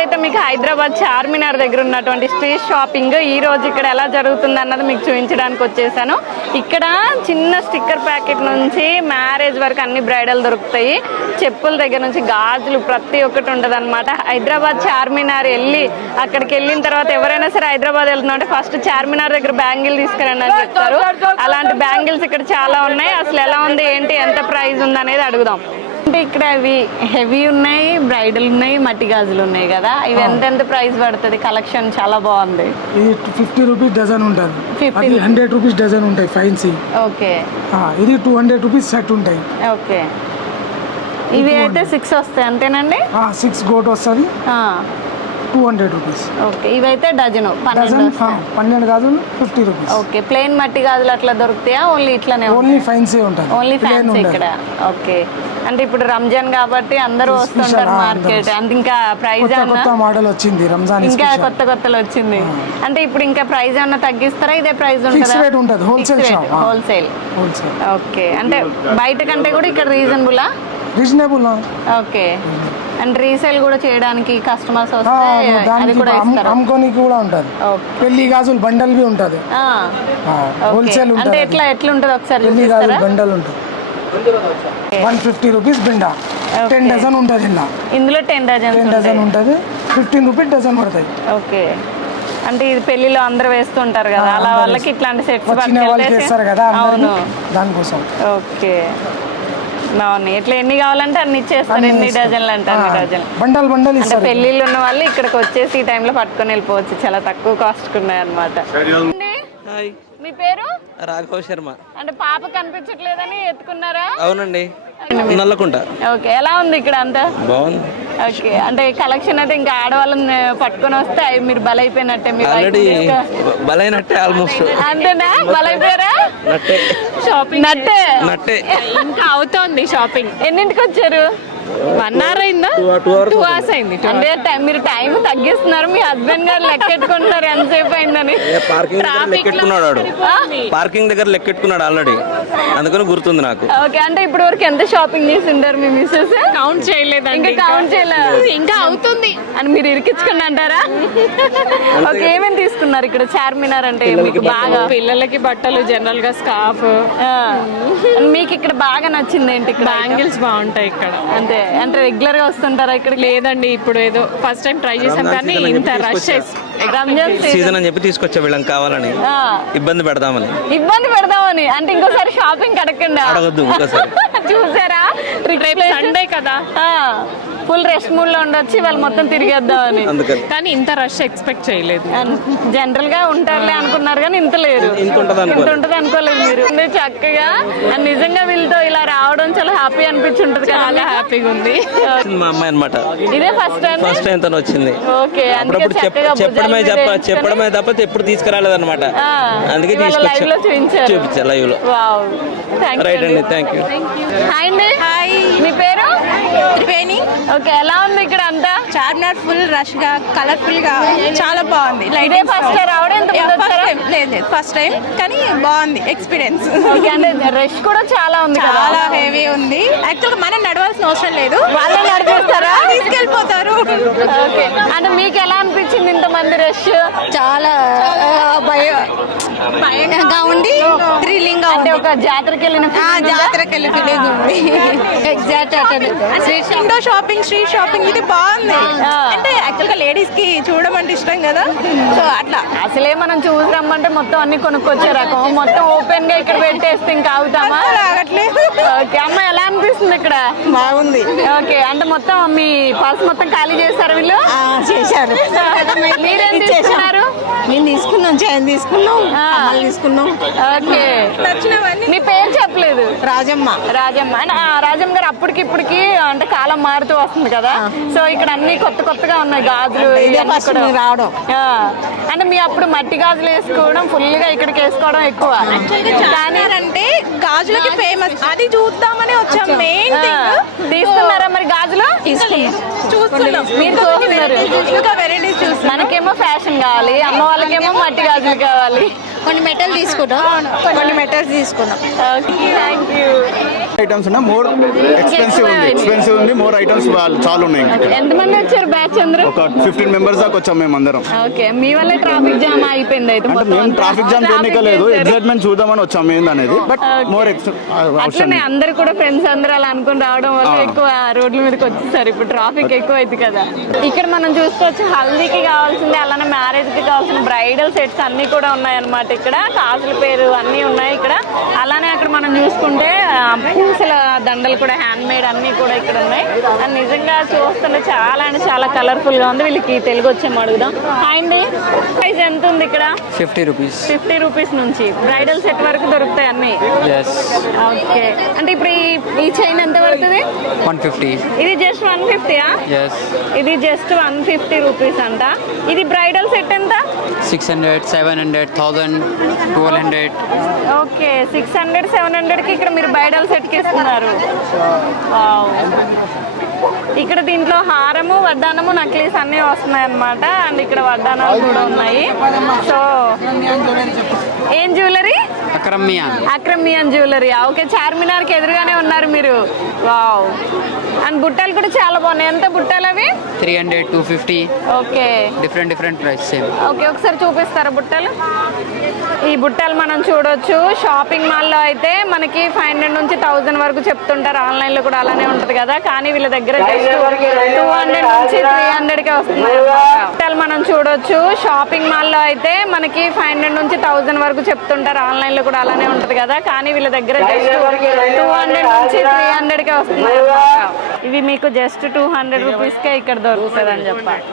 అయితే మీకు హైదరాబాద్ చార్మినార్ దగ్గర ఉన్నటువంటి స్ట్రీట్ షాపింగ్ ఈ రోజు ఇక్కడ ఎలా జరుగుతుంది అన్నది మీకు చూపించడానికి వచ్చేసాను. ఇక్కడ చిన్న స్టిక్కర్ ప్యాకెట్ నుంచి మ్యారేజ్ వరకు అన్ని బ్రైడల్ దొరుకుతాయి. చెప్పుల దగ్గర నుంచి గాజులు ప్రతి ఒక్కటి ఉంటుంది అనమాట. హైదరాబాద్ చార్మినార్ వెళ్ళి అక్కడికి వెళ్ళిన తర్వాత ఎవరైనా సరే హైదరాబాద్ వెళ్తున్నామంటే ఫస్ట్ చార్మినార్ దగ్గర బ్యాంగిల్ తీసుకురండి అని చెప్తారు. అలాంటి బ్యాంగిల్స్ ఇక్కడ చాలా ఉన్నాయి. అసలు ఎలా ఉంది ఏంటి ఎంత ప్రైస్ ఉంది అనేది అడుగుదాం. అంటే ఇక్కడ అవి హెవీ ఉన్నాయి, బ్రైడల్ ఉన్నాయి, మట్టి గాజులు ఉన్నాయి కదా, ఇవి ఎంత ప్రైస్ పడుతుంది? కలెక్షన్ చాలా బాగుంది. ఇది 50 రూపీస్ డజన్ ఉంటుంది, 100 రూపీస్ డజన్ ఉంటాయి ఫైన్సీ. ఓకే, ఇది 200 రూపీస్ సెట్ ఉంటాయి. ఓకే, ఇవి అయితే 6 వస్తాయి అంతేనండి? 6 గోట్ వస్తుంది, 200 రూపీస్. ఓకే, ఇవైతే డజను 12 గాజులు 50 రూపీస్. ఓకే, ప్లెయిన్ మట్టి గాజులు అట్లా దొరుకుతాయా? ఓన్లీ ఇట్లానే? ఓన్లీ ఫైన్సీ ఉంటుంది, ఓన్లీ ఫ్యాన్సీ ఇక్కడ. ఓకే, అంటే ఇప్పుడు రంజాన్ కాబట్టి అందరూ వస్తుంటారు మార్కెట్. అంటే ఇంకా ప్రైస్ మోడల్ వచ్చింది రంజాన్, ఇంకా కొత్తలు వచ్చింది. అంటే ఇప్పుడు ఇంకా ప్రైస్ ఏమన్నా తగ్గిస్తారా? ఇదే ప్రైస్ ఉంటుంది? హోల్సేల్. ఓకే, అంటే బయట కంటే కూడా ఇక్కడ రీజనబుల్. ఓకే, అండ్ రీసేల్ కూడా చేయడానికి కస్టమర్స్ వస్తే అది కూడా అమ్ముకోనికి కూడా ఉంటుంది. పెళ్లి గాజులు బండల్ బి ఉంటుంది, హోల్సేల్. అంటే ఎట్లా ఉంటుంది ఒకసారి? పెళ్లి గాజులు బండల్ ఉంటుంది, 150 రూపీస్ బిండా, 10 డజన్ ఉంటుంది. ఇందులో 10 డజన్ ఉంటుంది, 15 రూపీస్ డజన్ పడతాయి. ఓకే, అంటే ఇది పెళ్లిలో అందరూ వేస్తుంటారు కదా, అలా వాళ్ళకి ఇట్లాంటి సెట్స్ చేస్తారు కదా దానికోసం. ఓకే, బాగున్నాయి. ఇట్లా ఎన్ని కావాలంటే అన్ని ఇచ్చేస్తారు. ఎన్ని డజన్లు అంటే అన్ని డజన్ బండల్. అంటే పెళ్లిళ్ళు ఉన్న వాళ్ళు ఇక్కడికి వచ్చేసి ఈ టైంలో పట్టుకొని వెళ్ళిపోవచ్చు. చాలా తక్కువ కాస్ట్ ఉన్నాయి అనమాట. మీ పేరు? రాఘవ శర్మ. అంటే పాప కనిపించట్లేదని ఎత్తుకున్నారా? అవునండి, నల్లకుంట. ఓకే, ఎలా ఉంది ఇక్కడ అంతా? బాగుంది. ఓకే, అంటే కలెక్షన్ అయితే ఇంకా ఆడవాళ్ళని పట్టుకొని వస్తే మీరు బలైపోయినట్టే. మీరు ఆల్రెడీ బలైనట్టే ఆల్మోస్ట్. అంతేనా? బలైపోయారా? షాపింగ్ నట్టే ఇంకా అవుతోంది షాపింగ్. ఎన్నింటికి వచ్చారు? 1 hour అయిందా? 2 hours అయింది. అంటే మీరు టైం తగ్గిస్తున్నారు, మీ హస్బెండ్ గారు లెక్కెట్టుకుంటున్నారు ఎంతసేపు అయిందని. పార్కింగ్ దగ్గర లెక్కెట్టుకున్నాడు ఆల్రెడీ, అందుకని గుర్తుంది నాకు. ఓకే, అంటే ఇప్పుడు వరకు ఎంత షాపింగ్ చేసింటారు మీ మిస్సెస్? కౌంట్ చేయలేదు. ఇంకా కౌంట్ చేయలేదు, ఇంకా అవుతుంది అని మీరు ఇరికించుకుని అంటారా? ఓకే, ఏమేమి తీసుకున్నారు ఇక్కడ చార్మినార్ అంటే? మీకు బాగా పిల్లలకి బట్టలు, జనరల్ గా స్కార్ఫ్. మీకు ఇక్కడ బాగా నచ్చింది ఏంటి? ఇక్కడ బ్యాంగిల్స్ బాగుంటాయి ఇక్కడ. అంతే, అంటే రెగ్యులర్ గా వస్తుంటారా ఇక్కడ? లేదండి, ఇప్పుడు ఏదో ఫస్ట్ టైం ట్రై చేసాం కానీ ఇంత రష్ రంజాన్ సీజన్ అని చెప్పి తీసుకొచ్చా వీళ్ళని కావాలని, ఇబ్బంది పెడదామని. అంటే ఇంకోసారి షాపింగ్ అడగండి, అడగద్దు ఇంకోసారి. చూసారా, సండే కదా, ఫుల్ రెస్ట్ మూడ్ లో ఉండొచ్చి వాళ్ళు మొత్తం తిరిగేద్దామని. కానీ ఇంత రష్ ఎక్స్పెక్ట్ చేయలేదు. జనరల్ గా ఉంటారులే అనుకున్నారు కానీ ఇంత లేదు, ఇంత ఉంటది అనుకోలేదు మీరు. చక్కగా నిజంగా వీళ్ళతో ఇలా రావడం చాలా హ్యాపీ అనిపించి ఉంటది. చాలా హ్యాపీగా ఉంది. మా అమ్మాయి అనమాట, ఇదే ఫస్ట్ టైం తను వచ్చింది. ఓకే, చెప్పడమే తప్ప ఎప్పుడు తీసుకురాలేదు అనమాట, అందుకే చూపించా లైవ్ లో. రైట్ అండి, థ్యాంక్ యూ. హాయ్ అండి. మీ పేరు? త్రివేణి. ఓకే, ఎలా ఉంది ఇక్కడ అంతా? చార్మినార్ ఫుల్ రష్ గా, కలర్ఫుల్ గా చాలా బాగుంది. లేదు ఫస్ట్ టైం, కానీ బాగుంది ఎక్స్పీరియన్స్. అంటే రష్ కూడా చాలా ఉంది, చాలా హెవీ ఉంది. యాక్చువల్ గా మనం నడవాల్సిన అవసరం లేదు, వాళ్ళే నడిపిస్తారా? తీసుకెళ్ళిపోతారు. ఓకే, అంటే మీకు ఎలా అనిపించింది ఇంతమంది రష్? చాలా భయంగా ఉంది, థ్రిల్లింగ్ గా ఉంది. ఒక జాతరకి వెళ్ళిన ఫీలింగ్ ఉంది. Exact window shopping, street shopping ఇది బాగుంది. అంటే యాక్చువల్ గా లేడీస్ కి చూడడం అంటే ఇష్టం కదా, సో అట్లా. అసలే మనం చూసి రమ్మంటే మొత్తం అన్ని కొనుక్కొచ్చే రకం, మొత్తం ఓపెన్ గా ఇక్కడ పెట్టేస్తే ఇంకా అవుతామా? ఆగట్లేదు. ఓకే, అమ్మ ఎలా అనిపిస్తుంది ఇక్కడ? బాగుంది. ఓకే, అంటే మొత్తం మీ పర్స్ మొత్తం ఖాళీ చేస్తారు వీళ్ళు? చేశారు. మీరేం తీసుకున్నారు? మేము తీసుకున్నాం, చైన్ తీసుకున్నాం, తీసుకున్నాం. ఓకే, మీ పేరు చెప్పలేదు? రాజమ్మ. రాజమ్మ గారు, అప్పటికి ఇప్పటికి అంటే కాలం మారుతూ వస్తుంది కదా, సో ఇక్కడ అన్ని కొత్తగా ఉన్నాయి గాజులు రావడం. అంటే మీ అప్పుడు మట్టి గాజులు వేసుకోవడం ఫుల్ గా ఇక్కడికి వేసుకోవడం ఎక్కువ. కానీ అంటే గాజులకి ఫేమస్, అది చూద్దామని వచ్చాం. మెయిన్ తీసుకున్నారా మరి గాజులు? చూస్తున్నాం, మీరు చూస్తున్నారు. వెరైటీస్ చూస్తున్నాం. మనకేమో ఫ్యాషన్ కావాలి, అమ్మ వాళ్ళకేమో మట్టి గాజులు కావాలి. కొన్ని మెటల్ తీసుకున్నాం, కొన్ని మెటల్స్ తీసుకున్నాం. Thank you. ఐటమ్స్ ఉన్నాయి, మోర్ ఎక్స్పెన్సివ్ ఉంది, మోర్ ఐటమ్స్ చాలా ఉన్నాయి. ఎంతమంది వచ్చారు బ్యాచ్ అందరూ? ఒక 15 మెంబర్స్ దాకా వచ్చాం మేము అందరం. ఓకే, మీ వల్ల ట్రాఫిక్ జామ్ అయిపోయింది అయితే? అంటే మేము ట్రాఫిక్ జామ్ చేయలేదు, ఎగ్జైట్మెంట్ చూద్దామని వచ్చాం ఏంది అనేది. బట్ మోర్ అట్లనే అందరు కూడా ఫ్రెండ్స్ అందరూ అలా అనుకుని రావడం వల్ల ఎక్కువ రోడ్ల మీదకి వచ్చేసారు. ఇప్పుడు ట్రాఫిక్ ఎక్కువ అయింది కదా. ఇక్కడ మనం చూసుకోవచ్చు హల్దీకి కావాల్సింది, అలానే మ్యారేజ్ కి కావాల్సిన బ్రైడల్ సెట్స్ అన్ని కూడా ఉన్నాయన్నమాట. ఇక్కడ కాసుల పేరు అన్ని ఉన్నాయి ఇక్కడ. అలానే అక్కడ మనం చూసుకుంటే పూసల దండలు కూడా హ్యాండ్ మేడ్ అన్ని కూడా ఇక్కడ ఉన్నాయి. అండ్ నిజంగా చూస్తుంటే చాలా అంటే చాలా కలర్ఫుల్ గా ఉంది. వీళ్ళకి తెలుగు వచ్చేమో అడుగుదాం. హాయ్ అండి, ప్రైస్ ఎంత ఉంది ఇక్కడ? 50 రూపీస్. 50 రూపీస్ నుంచి బ్రైడల్ సెట్ వరకు దొరుకుతాయి అన్ని. ఓకే, అంటే ఇప్పుడు ఈ చైన్ ఎంత పడుతుంది? 150. ఇది జస్ట్ 150యా? ఇది జస్ట్ 150 రూపీస్ అంట. ఇది బ్రైడల్ సెట్ ఎంత? 600, 700, 1000, 1200. ఓకే, 600, 700కి ఇక్కడ మీరు బ్రైడల్ సెట్కి ఇస్తున్నారు. వావ్. ఇక్కడ దీంట్లో హారము, వడ్డానము, నక్లీస్ అన్నీ వస్తున్నాయి అన్నమాట. అండ్ ఇక్కడ వడ్డానాలు కూడా ఉన్నాయి. సో ఏం జ్యువెలరీ? అక్రమియాన్ జ్యువెలరీ. ఓకే, చార్మినార్కి ఎదురుగానే ఉన్నారు మీరు. వావ్. అండ్ బుట్టలు కూడా చాలా బాగున్నాయి. ఎంత బుట్టలు అవి? 300, 250. Okay, different price same. Okay, ఒకసారి చూపిస్తారా బుట్టలు? ఈ బుట్టలు మనం చూడొచ్చు. షాపింగ్ మాల్లో అయితే మనకి 500 నుంచి 1000 వరకు చెప్తుంటారు. ఆన్లైన్లో కూడా అలానే ఉంటుంది కదా. కానీ వీళ్ళ దగ్గర జస్ట్ 200 నుంచి 300కే వస్తుంది. బుట్టలు మనం చూడొచ్చు. షాపింగ్ మాల్లో అయితే మనకి 500 నుంచి 1000 వరకు చెప్తుంటారు. ఆన్లైన్లో కూడా అలానే ఉంటుంది కదా. కానీ వీళ్ళ దగ్గర జస్ట్ 200 నుంచి 300కే వస్తుంది. ఇవి మీకు జస్ట్ 200 రూపీస్కే ఇక్కడ దొరుకుతుంది అని చెప్పాలి.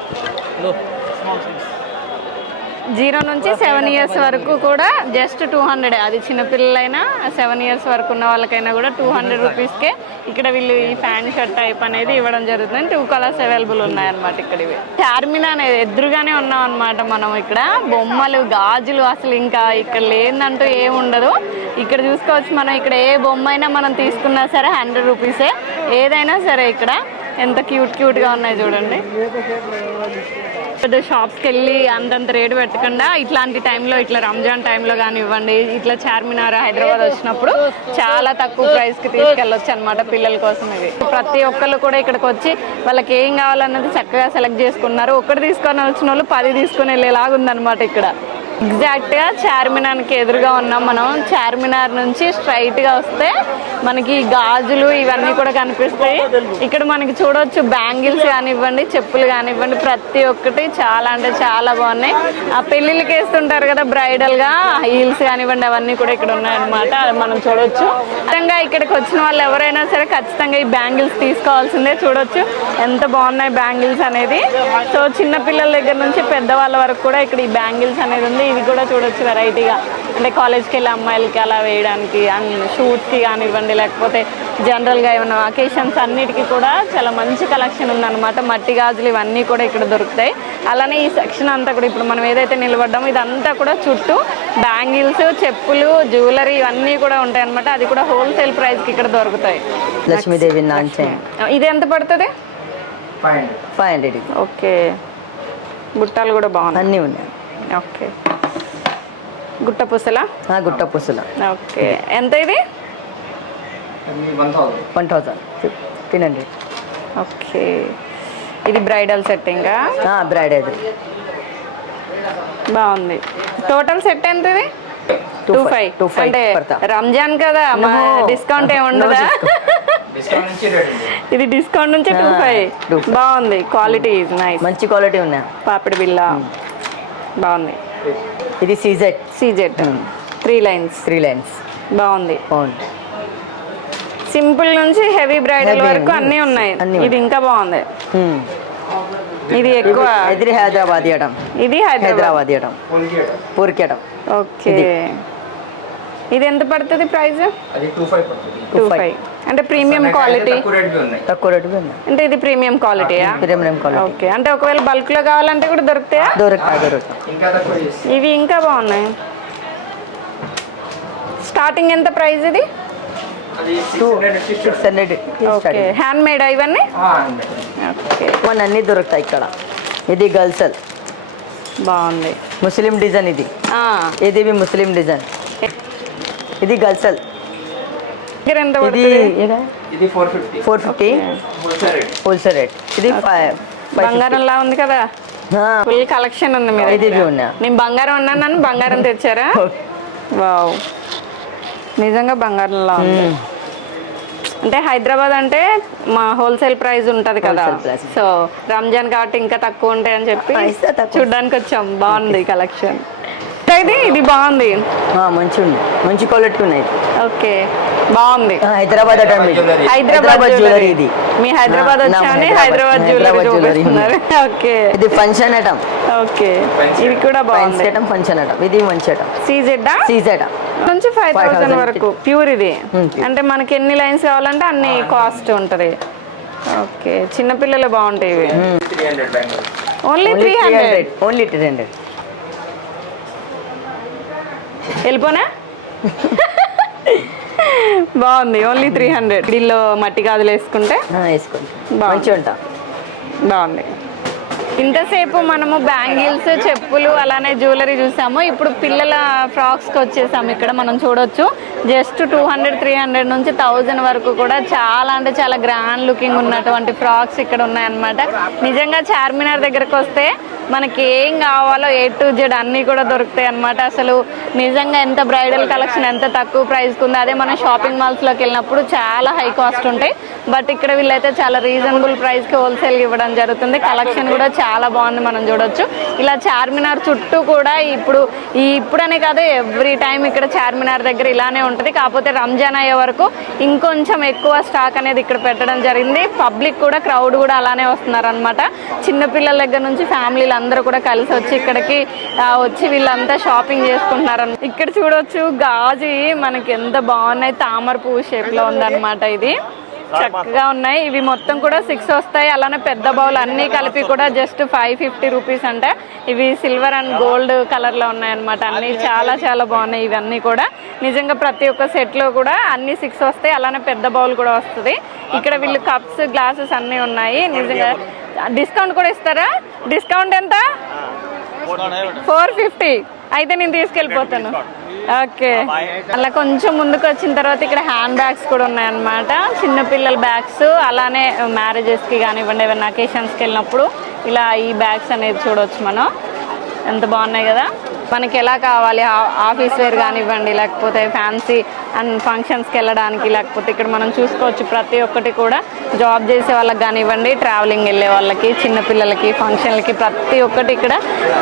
0 నుంచి 7 ఇయర్స్ వరకు కూడా జస్ట్ 200. అది చిన్నపిల్లలైనా 7 ఇయర్స్ వరకు ఉన్న వాళ్ళకైనా కూడా 200 రూపీస్కే ఇక్కడ వీళ్ళు ఈ ప్యాంట్ షర్ట్ టైప్ అనేది ఇవ్వడం జరుగుతుంది. 2 కలర్స్ అవైలబుల్ ఉన్నాయన్నమాట ఇక్కడ. ఇవి చార్మినార్ అనేది ఎదురుగానే ఉన్నాం అనమాట మనం. ఇక్కడ బొమ్మలు, గాజులు, అసలు ఇంకా ఇక్కడ లేదంటూ ఏముండదు. ఇక్కడ చూసుకోవచ్చు మనం. ఇక్కడ ఏ బొమ్మ అయినా మనం తీసుకున్నా సరే 100 రూపీసే ఏదైనా సరే. ఇక్కడ ఎంత క్యూట్గా ఉన్నాయి చూడండి. పెద్ద షాప్స్కి వెళ్ళి అంతంత రేటు పెట్టకుండా ఇట్లాంటి టైంలో, ఇట్లా రంజాన్ టైంలో కానీ ఇవ్వండి. ఇట్లా చార్మినార్ హైదరాబాద్ వచ్చినప్పుడు చాలా తక్కువ ప్రైస్కి తీసుకెళ్ళొచ్చు అనమాట పిల్లల కోసం. ఇది ప్రతి ఒక్కళ్ళు కూడా ఇక్కడికి వచ్చి వాళ్ళకి ఏం కావాలన్నది చక్కగా సెలెక్ట్ చేసుకున్నారు. ఒక్కటి తీసుకొని వచ్చిన వాళ్ళు 10 తీసుకొని వెళ్ళేలాగా ఉందన్నమాట ఇక్కడ. ఎగ్జాక్ట్గా చార్మినార్కి ఎదురుగా ఉన్నాం మనం. చార్మినార్ నుంచి స్ట్రైట్గా వస్తే మనకి గాజులు ఇవన్నీ కూడా కనిపిస్తాయి. ఇక్కడ మనకి చూడవచ్చు బ్యాంగిల్స్ కానివ్వండి, చెప్పులు కానివ్వండి, ప్రతి ఒక్కటి చాలా అంటే చాలా బాగున్నాయి. ఆ పెళ్ళిళ్ళకి వేస్తుంటారు కదా బ్రైడల్గా, హీల్స్ కానివ్వండి, అవన్నీ కూడా ఇక్కడ ఉన్నాయన్నమాట. అది మనం చూడొచ్చు. ఖచ్చితంగా ఇక్కడికి వచ్చిన వాళ్ళు ఎవరైనా సరే ఖచ్చితంగా ఈ బ్యాంగిల్స్ తీసుకోవాల్సిందే. చూడొచ్చు ఎంత బాగున్నాయి బ్యాంగిల్స్ అనేది. సో చిన్నపిల్లల దగ్గర నుంచి పెద్దవాళ్ళ వరకు కూడా ఇక్కడ ఈ బ్యాంగిల్స్ అనేది ఉంది. ఇది కూడా చూడొచ్చు వెరైటీగా, అంటే కాలేజ్కి వెళ్ళి అమ్మాయిలకి అలా వేయడానికి, షూట్స్కి కానివ్వండి, లేకపోతే జనరల్గా ఏమైనా అకేషన్స్ అన్నిటికీ కూడా చాలా మంచి కలెక్షన్ ఉందన్నమాట. మట్టి గాజులు ఇవన్నీ కూడా ఇక్కడ దొరుకుతాయి. అలానే ఈ సెక్షన్ అంతా కూడా ఇప్పుడు మనం ఏదైతే నిలబడ్డామో ఇదంతా కూడా చుట్టూ బ్యాంగిల్స్, చెప్పులు, జ్యువెలరీ ఇవన్నీ కూడా ఉంటాయి అన్నమాట. అది కూడా హోల్సేల్ ప్రైస్కి ఇక్కడ దొరుకుతాయి. లక్ష్మీదేవి ఇది ఎంత పడుతుంది? 500. ఓకే, బుట్టాలు కూడా బాగున్నాయి, అన్నీ ఉన్నాయి. ఓకే, గుట్ట పూసలా? గుట్ట పూసల. ఓకే, ఎంత ఇది? 1500. ఓకే, ఇది బ్రైడల్ సెట్టింగ్? బ్రైడల్ బాగుంది. టోటల్ సెట్ ఎంత ఇది? 25. అంటే రంజాన్ కదా, డిస్కౌంట్ ఏముండదా? ఇది డిస్కౌంట్ నుంచి 25. బాగుంది, క్వాలిటీ నైస్, మంచి క్వాలిటీ ఉన్నాయి. పాపిడి బిల్ల బాగుంది. ఇది సీజెట్ 3 లైన్స్ బాగుంది. సింపుల్ నుంచి హెవీ బ్రైడల్ వరకు అన్నీ ఉన్నాయి. ఇది ఇంకా బాగుంది. ఇది ఎక్కువ హైదరాబాద్, ఇది హైదరాబాద్ పూర్కేటం. ఓకే, ఇది ఎంత పడుతుంది ప్రైస్? 25. అంటే ప్రీమియం క్వాలిటీ, తక్కువ రేటు ఉంది. అంటే ఇది ప్రీమియం క్వాలిటీయా? Premium quality. ఓకే, అంటే ఒకవేళ బల్క్ లో కావాలంటే కూడా దొరుకుతాయా? దొరుకుతాయి. ఇవి ఇంకా బాగున్నాయి. స్టార్టింగ్ ఎంత ప్రైస్ ఇది? 600. ఓకే, హ్యాండ్ మేడ్ ఇవన్నీ? ఓకే, మన అన్నీ దొరుకుతాయి ఇక్కడ. ఇది గల్సల్ బాగుంది, ముస్లిం డిజైన్. ఇది ముస్లిం డిజైన్. ఇది గల్సల్ దగ్గర ఎంత ఇది పడుతుంది? ఇది 450 450 హోల్సేల్ రేట్. ఇది బంగారంలా ఉంది కదా, ఫుల్ కలెక్షన్ ఉంది మీరు. ఇది ఉన్నా నేను బంగారం అన్నాను, బంగారం తెచ్చారా? వావ్, నిజంగా బంగారంలా ఉంది. అంటే హైదరాబాద్ అంటే మా హోల్సేల్ ప్రైస్ ఉంటది కదా, సో రంజాన్ కాబట్టి ఇంకా తక్కువ ఉంటాయి అని చెప్పి చూడ్డానికి వచ్చాం. బాగుంది కలెక్షన్. ఇది బాగుంది, మంచి క్వాలిటీ ఉన్నాయి. ఓకే, బాగుంది. హైదరాబాద్ హైదరాబాద్ జ్యువెలరీ. ఇది మీ హైదరాబాద్ వచ్చామని హైదరాబాద్ జ్యువెలరీ చూపిస్తున్నారు. ఓకే, ఇది ఫంక్షన్ ఐటమ్. ఓకే, ఇది కూడా బాగుంది. ఫంక్షన్ ఐటమ్, ఇది మంచి ఐటమ్. సీజెడ్ నుంచి 5000 వరకు ప్యూర్. ఇది అంటే మనకి ఎన్ని లైన్స్ కావాలంటే అన్ని కాస్ట్ ఉంటది. ఓకే, చిన్నపిల్లలు బాగుంటాయి ఇవి. ఓన్లీ 300. వెళ్ళిపోనా? బాగుంది, ఓన్లీ 300. దీనిలో మట్టి గాజులు వేసుకుంటే బాగుంది. ఇంతసేపు మనము బ్యాంగిల్స్, చెప్పులు, అలానే జ్యువెలరీ చూసాము. ఇప్పుడు పిల్లల ఫ్రాక్స్కి వచ్చేసాము. ఇక్కడ మనం చూడొచ్చు జస్ట్ 200-300 నుంచి 1000 వరకు కూడా చాలా అంటే చాలా గ్రాండ్ లుకింగ్ ఉన్నటువంటి ఫ్రాక్స్ ఇక్కడ ఉన్నాయన్నమాట. నిజంగా చార్మినార్ దగ్గరకు వస్తే మనకి ఏం కావాలో A to Z అన్నీ కూడా దొరుకుతాయి అన్నమాట. అసలు నిజంగా ఎంత బ్రైడల్ కలెక్షన్ ఎంత తక్కువ ప్రైస్కి ఉంది. అదే మనం షాపింగ్ మాల్స్లోకి వెళ్ళినప్పుడు చాలా హై కాస్ట్ ఉంటాయి. బట్ ఇక్కడ వీళ్ళైతే చాలా రీజనబుల్ ప్రైస్కి హోల్సేల్గా ఇవ్వడం జరుగుతుంది. కలెక్షన్ కూడా చాలా బాగుంది, మనం చూడొచ్చు. ఇలా చార్మినార్ చుట్టూ కూడా ఇప్పుడనే కాదు, ఎవ్రీ టైం ఇక్కడ చార్మినార్ దగ్గర ఇలానే ఉంటుంది. కాకపోతే రంజాన్ అయ్యే వరకు ఇంకొంచెం ఎక్కువ స్టాక్ అనేది ఇక్కడ పెట్టడం జరిగింది. పబ్లిక్ కూడా, క్రౌడ్ కూడా అలానే వస్తున్నారు అనమాట. చిన్నపిల్లల దగ్గర నుంచి ఫ్యామిలీలు అందరూ కూడా కలిసి వచ్చి ఇక్కడికి వచ్చి వీళ్ళంతా షాపింగ్ చేసుకుంటున్నారు. ఇక్కడ చూడొచ్చు గాజు మనకి ఎంత బాగున్నాయి, తామర పువ్వు షేప్ లో ఉందన్నమాట. ఇది చక్కగా ఉన్నాయి. ఇవి మొత్తం కూడా 6 వస్తాయి. అలానే పెద్ద బౌల్ అన్ని కలిపి కూడా జస్ట్ 550 రూపీస్. అంటే ఇవి సిల్వర్ అండ్ గోల్డ్ కలర్ లో ఉన్నాయన్నమాట. అన్ని చాలా చాలా బాగున్నాయి ఇవన్నీ కూడా. నిజంగా ప్రతి ఒక్క సెట్ లో కూడా అన్ని 6 వస్తాయి. అలానే పెద్ద బౌల్ కూడా వస్తుంది. ఇక్కడ వీళ్ళు కప్స్, గ్లాసెస్ అన్ని ఉన్నాయి. నిజంగా డిస్కౌంట్ కూడా ఇస్తారా? డిస్కౌంట్ ఎంత? 450. అయితే నేను తీసుకెళ్ళిపోతాను. ఓకే, అలా కొంచెం ముందుకు వచ్చిన తర్వాత ఇక్కడ హ్యాండ్ బ్యాగ్స్ కూడా ఉన్నాయన్నమాట. చిన్నపిల్లల బ్యాగ్స్, అలానే మ్యారేజెస్కి కానివ్వండి, ఏమైనా అకేషన్స్కి వెళ్ళినప్పుడు ఇలా ఈ బ్యాగ్స్ అనేది చూడవచ్చు మనం. ఎంత బాగున్నాయి కదా. మనకి ఎలా కావాలి, ఆఫీస్ వేర్ కానివ్వండి, లేకపోతే ఫ్యాన్సీ అండ్ ఫంక్షన్స్కి వెళ్ళడానికి, లేకపోతే ఇక్కడ మనం చూసుకోవచ్చు ప్రతి ఒక్కటి కూడా జాబ్ చేసే వాళ్ళకి కానివ్వండి, ట్రావెలింగ్ వెళ్ళే వాళ్ళకి, చిన్నపిల్లలకి, ఫంక్షన్లకి ప్రతి ఒక్కటి ఇక్కడ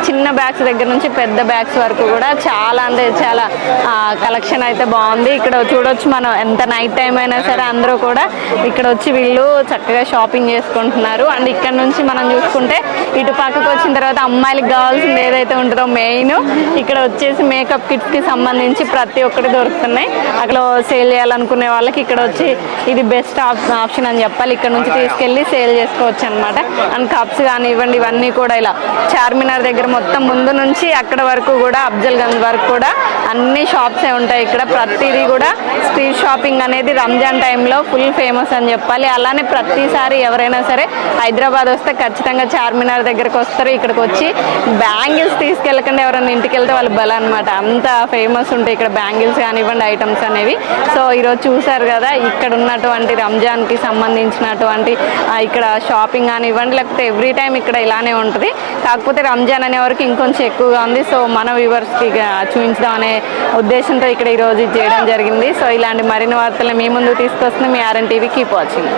చిన్న బ్యాగ్స్ దగ్గర నుంచి పెద్ద బ్యాగ్స్ వరకు కూడా చాలా అంటే చాలా కలెక్షన్ అయితే బాగుంది. ఇక్కడ చూడొచ్చు మనం, ఎంత నైట్ టైం అయినా సరే అందరూ కూడా ఇక్కడ వచ్చి వీళ్ళు చక్కగా షాపింగ్ చేసుకుంటున్నారు. అండ్ ఇక్కడ నుంచి మనం చూసుకుంటే ఇటు పక్కకు వచ్చిన తర్వాత అమ్మాయిలకు కావాల్సింది ఏదైతే ఉంటుందో మెయిన్, ఇక్కడ వచ్చేసి మేకప్ కిట్స్ కి సంబంధించి ప్రతి ఒక్కటి దొరుకుతున్నాయి. అక్కడ సేల్ చేయాలనుకునే వాళ్ళకి ఇక్కడ వచ్చి ఇది బెస్ట్ ఆప్షన్ అని చెప్పాలి. ఇక్కడ నుంచి తీసుకెళ్ళి సేల్ చేసుకోవచ్చు అనమాట. అండ్ కప్స్ కానివ్వండి, ఇవన్నీ కూడా ఇలా చార్మినార్ దగ్గర మొత్తం ముందు నుంచి అక్కడ వరకు కూడా, అఫ్జల్ గంజ్ వరకు కూడా అన్ని షాప్సే ఉంటాయి. ఇక్కడ ప్రతిదీ కూడా స్ట్రీట్ షాపింగ్ అనేది రంజాన్ టైంలో ఫుల్ ఫేమస్ అని చెప్పాలి. అలానే ప్రతిసారి ఎవరైనా సరే హైదరాబాద్ వస్తే ఖచ్చితంగా చార్మినార్ దగ్గరకు వస్తారు. ఇక్కడికి వచ్చి బ్యాంగిల్స్ తీసుకెళ్ళకుండా ఎవరైనా ఇంటికి వెళ్తే వాళ్ళు బల అనమాట. అంత ఫేమస్ ఉంటాయి ఇక్కడ బ్యాంగిల్స్ కానివ్వండి, ఐటమ్స్ అనేవి. సో ఈరోజు చూసారు కదా, ఇక్కడ ఉన్నటువంటి రంజాన్కి సంబంధించినటువంటి ఇక్కడ షాపింగ్ కానివ్వండి, లేకపోతే ఎవ్రీ టైం ఇక్కడ ఇలానే ఉంటుంది. కాకపోతే రంజాన్ అనే వరకు ఇంకొంచెం ఎక్కువగా ఉంది. సో మన వ్యూవర్స్కి చూపించడం అనే ఉద్దేశంతో ఇక్కడ ఈరోజు చేయడం జరిగింది. సో ఇలాంటి మరిన్ని వార్తలు మీ ముందు తీసుకొస్తుంది మీ RN TV. Keep watching.